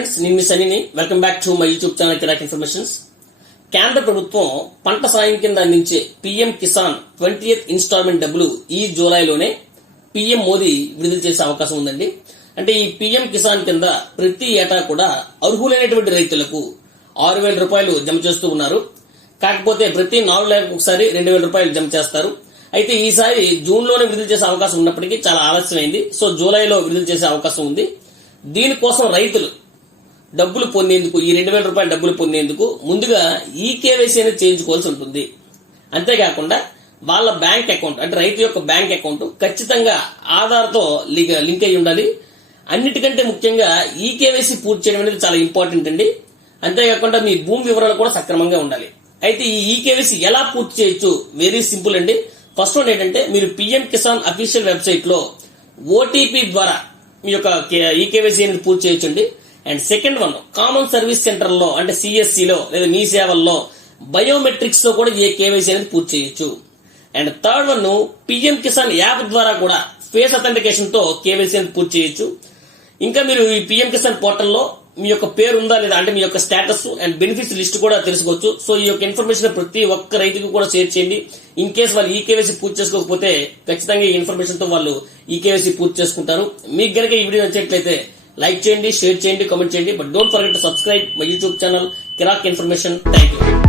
Friends, నేను మీ సనీని. Welcome back to my YouTube channel కిరాక్ ఇన్ఫర్మేషన్స్. కేంద్ర ప్రభుత్వం పంట సాయం కింద అందించే పీఎం కిసాన్ 20th ఇన్స్టాల్మెంట్ డబ్బులు ఈ జూలైలోనే పీఎం మోదీ విడుదల చేసే అవకాశం ఉందండి. అంటే ఈ పీఎం కిసాన్ కింద ప్రతి ఏటా కూడా అర్హులైనటువంటి రైతులకు 6,000 రూపాయలు జమ చేస్తూ ఉన్నారు. కాకపోతే ప్రతి 4 నెలలకు ఒకసారి 2,000 రూపాయలు జమ చేస్తారు. అయితే ఈసారి జూన్ లోనే విడుదల చేసే అవకాశం ఉన్నప్పటికీ చాలా ఆలస్యమైంది. సో జూలైలో విడుదల చేసే అవకాశం ఉంది. దీనికోసం రైతులు డబ్బులు పొందేందుకు, ఈ 2,000 రూపాయల డబ్బులు పొందేందుకు ముందుగా ఈకేవైసీ అనేది చేయించుకోవాల్సి ఉంటుంది. అంతేకాకుండా వాళ్ళ బ్యాంక్ అకౌంట్, అంటే రైతు యొక్క బ్యాంక్ అకౌంట్ ఖచ్చితంగా ఆధార్తో లింక్ అయి ఉండాలి. అన్నిటికంటే ముఖ్యంగా ఈకేవైసీ పూర్తి చేయడం అనేది చాలా ఇంపార్టెంట్ అండి. అంతేకాకుండా మీ భూమి వివరాలు కూడా సక్రమంగా ఉండాలి. అయితే ఈ ఈకేవైసీ ఎలా పూర్తి చేయొచ్చు? వెరీ సింపుల్ అండి. ఫస్ట్ వన్ ఏంటంటే, మీరు పీఎం కిసాన్ అఫీషియల్ వెబ్సైట్ లో ఓటీపీ ద్వారా మీ యొక్క ఈకేవైసీ అనేది పూర్తి చేయొచ్చండి. And second one, common service centre లో అంటే సిఎస్సి లో లేదా మీ సేవల్లో బయోమెట్రిక్స్ తో కూడా ఈ కేవైసీ అనేది పూర్తి చేయొచ్చు. And third one, PM Kisan app ద్వారా కూడా ఫేస్ అథెంటికేషన్ తో కేవైసీ అనేది పూర్తి చేయొచ్చు. ఇంకా మీరు ఈ పీఎం కిసాన్ పోర్టల్లో మీ యొక్క పేరు ఉందా లేదా, అంటే మీ యొక్క స్టేటస్ అండ్ బెనిఫిట్స్ లిస్ట్ కూడా తెలుసుకోవచ్చు. సో ఈ యొక్క ఇన్ఫర్మేషన్ ప్రతి ఒక్క రైతుకి కూడా షేర్ చేయండి. ఇన్ కేసు వాళ్ళు ఈకేవైసీ పూర్తి చేసుకోకపోతే ఖచ్చితంగా ఈ ఇన్ఫర్మేషన్ తో వాళ్ళు ఈకేవైసీ పూర్తి చేసుకుంటారు. మీకు గనక ఈ వీడియో నచ్చినట్లయితే లైక్ చేయండి, షేర్ చేయండి, కామెంట్ చేయండి. But don't forget to subscribe my YouTube channel కిరాక్ ఇన్ఫర్మేషన్. Thank you.